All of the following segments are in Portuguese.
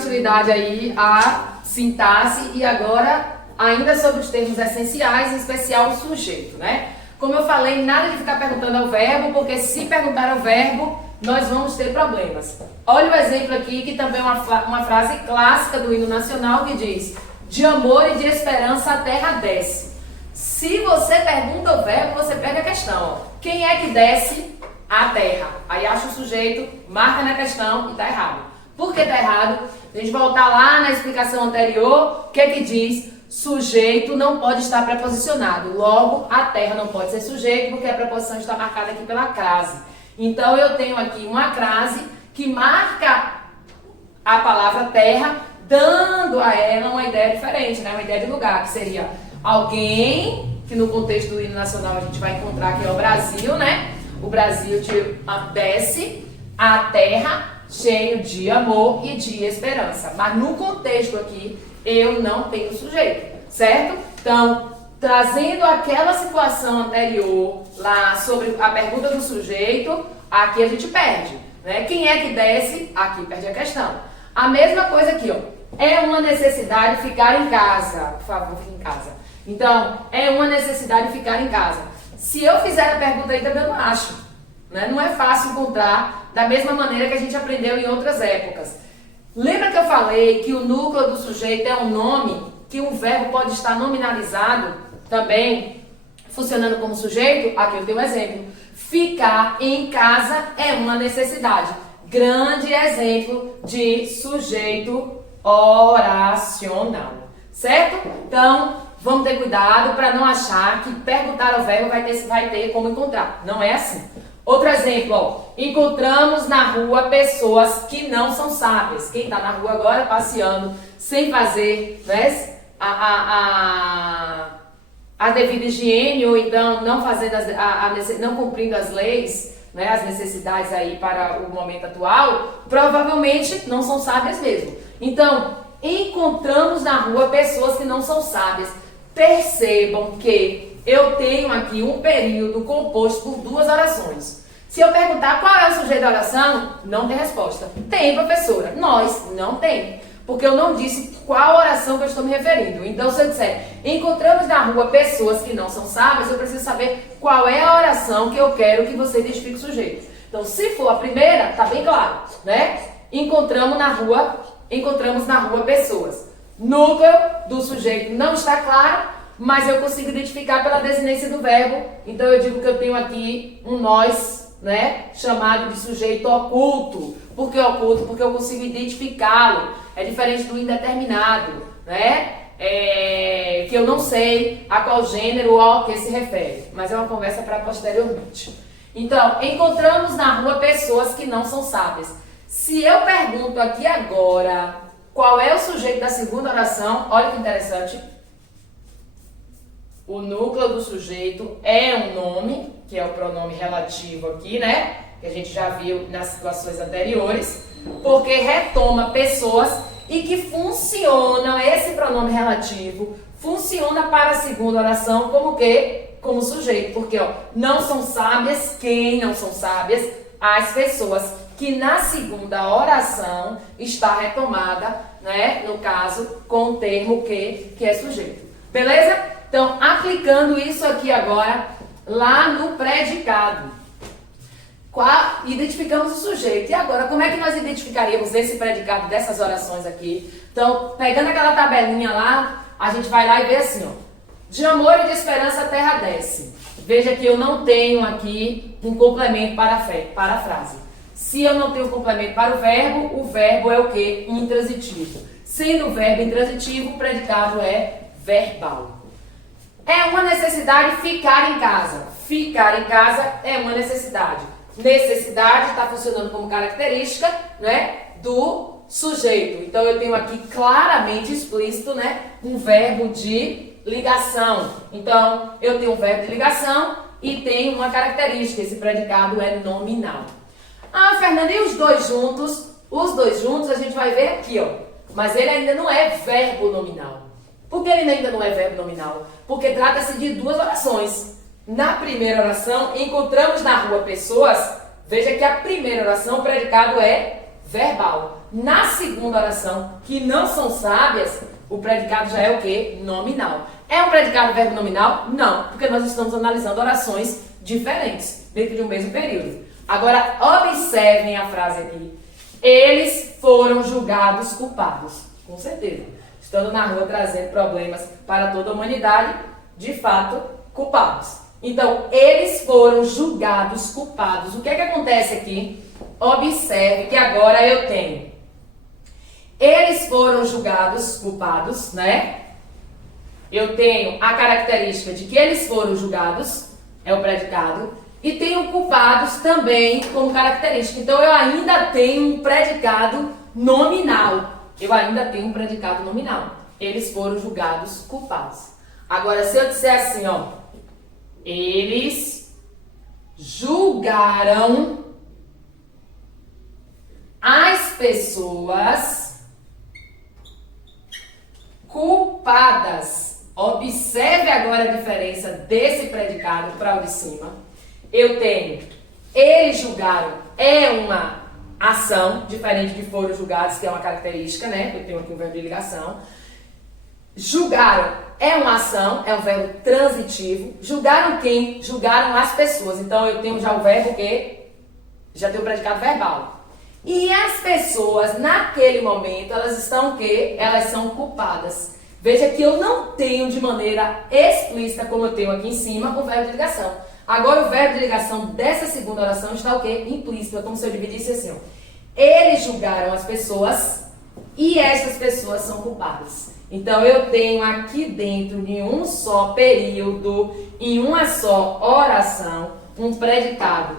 continuidade aí à sintaxe e agora ainda sobre os termos essenciais, em especial o sujeito, né? Como eu falei, nada de ficar perguntando ao verbo, porque se perguntar ao verbo, nós vamos ter problemas. Olha o exemplo aqui, que também é uma frase clássica do hino nacional que diz: de amor e de esperança a terra desce. Se você pergunta o verbo, você perde a questão. Quem é que desce? A terra. Aí acha o sujeito, marca na questão e tá errado. Por que tá errado? A gente voltar lá na explicação anterior, o que é que diz? Sujeito não pode estar preposicionado. Logo, a terra não pode ser sujeito, porque a preposição está marcada aqui pela crase. Então, eu tenho aqui uma crase que marca a palavra terra, dando a ela uma ideia diferente, né? Uma ideia de lugar, que seria alguém, que no contexto do hino nacional a gente vai encontrar que é o Brasil, né? O Brasil desce a terra cheio de amor e de esperança. Mas no contexto aqui, eu não tenho sujeito, certo? Então, trazendo aquela situação anterior lá sobre a pergunta do sujeito, aqui a gente perde, né? Quem é que desce? Aqui perde a questão. A mesma coisa aqui, ó. É uma necessidade ficar em casa. Por favor, fique em casa. Então, é uma necessidade ficar em casa. Se eu fizer a pergunta aí, também eu não acho, né? Não é fácil encontrar da mesma maneira que a gente aprendeu em outras épocas. Lembra que eu falei que o núcleo do sujeito é um nome, que um verbo pode estar nominalizado também, funcionando como sujeito? Aqui eu tenho um exemplo. Ficar em casa é uma necessidade. Grande exemplo de sujeito oracional, certo? Então, vamos ter cuidado para não achar que perguntar ao verbo vai ter como encontrar. Não é assim. Outro exemplo, ó. Encontramos na rua pessoas que não são sábias. Quem está na rua agora passeando, sem fazer, né, a devida higiene, ou então não fazendo não cumprindo as leis, né, as necessidades aí para o momento atual, provavelmente não são sábias mesmo. Então, encontramos na rua pessoas que não são sábias. Percebam que eu tenho aqui um período composto por duas orações. Se eu perguntar qual é o sujeito da oração, não tem resposta. Tem, professora. Nós não tem. Porque eu não disse qual oração que eu estou me referindo. Então, se eu disser, encontramos na rua pessoas que não são sábias, eu preciso saber qual é a oração que eu quero que você identifique o sujeito. Então, se for a primeira, tá bem claro, né? Encontramos na rua pessoas. Núcleo do sujeito não está claro, mas eu consigo identificar pela desinência do verbo. Então, eu digo que eu tenho aqui um nós, né, chamado de sujeito oculto. Por que oculto? Porque eu consigo identificá-lo. É diferente do indeterminado, né? Que eu não sei a qual gênero ou ao que se refere. Mas é uma conversa para posteriormente. Então, encontramos na rua pessoas que não são sábias. Se eu pergunto aqui agora qual é o sujeito da segunda oração, olha que interessante. O núcleo do sujeito é um nome, que é o pronome relativo aqui, né? Que a gente já viu nas situações anteriores, porque retoma pessoas e que funcionam, esse pronome relativo, funciona para a segunda oração como o quê? Como sujeito, porque ó, não são sábias, quem não são sábias? As pessoas, que na segunda oração está retomada, né? No caso, com o termo que é sujeito. Beleza? Então, aplicando isso aqui agora, lá no predicado. Identificamos o sujeito. E agora, como é que nós identificaríamos esse predicado dessas orações aqui? Então, pegando aquela tabelinha lá, a gente vai lá e vê assim, ó. De amor e de esperança a terra desce. Veja que eu não tenho aqui um complemento para a frase. Se eu não tenho um complemento para o verbo é o quê? Intransitivo. Sendo o verbo intransitivo, o predicado é verbal. É uma necessidade ficar em casa. Ficar em casa é uma necessidade. Necessidade está funcionando como característica, né, do sujeito. Então, eu tenho aqui claramente explícito, né, um verbo de ligação. Então, eu tenho um verbo de ligação e tenho uma característica. Esse predicado é nominal. Ah, Fernanda, e os dois juntos? Os dois juntos a gente vai ver aqui, ó. Mas ele ainda não é verbo nominal. Por que ele ainda não é verbo nominal? Porque trata-se de duas orações. Na primeira oração, encontramos na rua pessoas. Veja que a primeira oração, o predicado é verbal. Na segunda oração, que não são sábias, o predicado já é o quê? Nominal. É um predicado verbo nominal? Não, porque nós estamos analisando orações diferentes dentro de um mesmo período. Agora, observem a frase aqui. Eles foram julgados culpados. Com certeza. Estando na rua trazendo problemas para toda a humanidade, de fato, culpados. Então, eles foram julgados culpados. O que é que acontece aqui? Observe que agora eu tenho. Eles foram julgados culpados, né? Eu tenho a característica de que eles foram julgados, é o predicado, e tenho culpados também como característica. Então, eu ainda tenho um predicado nominal. Eles foram julgados culpados. Agora, se eu disser assim, ó, eles julgaram as pessoas culpadas. Observe agora a diferença desse predicado para o de cima. Eu tenho, eles julgaram, é uma ação, diferente de foram julgados, que é uma característica, né? Eu tenho aqui um verbo de ligação. Julgaram é uma ação, é um verbo transitivo. Julgaram quem? Julgaram as pessoas. Então, eu tenho já o verbo que já tem o predicado verbal. E as pessoas, naquele momento, elas estão o quê? Elas são culpadas. Veja que eu não tenho de maneira explícita, como eu tenho aqui em cima, o verbo de ligação. Agora, o verbo de ligação dessa segunda oração está o quê? Implícito. É como se eu dividisse assim, ó. Eles julgaram as pessoas e essas pessoas são culpadas. Então, eu tenho aqui dentro de um só período, em uma só oração, um predicado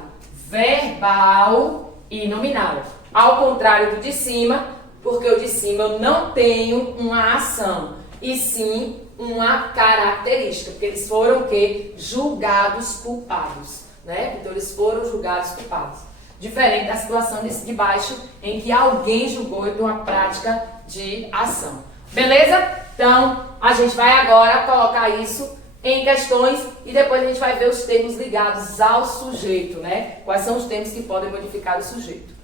verbal e nominal. Ao contrário do de cima, porque o de cima eu não tenho uma ação, e sim uma característica, porque eles foram o quê? Julgados culpados, né? Então, eles foram julgados culpados. Diferente da situação de baixo, em que alguém julgou de uma prática de ação. Beleza? Então, a gente vai agora colocar isso em questões e depois a gente vai ver os termos ligados ao sujeito, né? Quais são os termos que podem modificar o sujeito.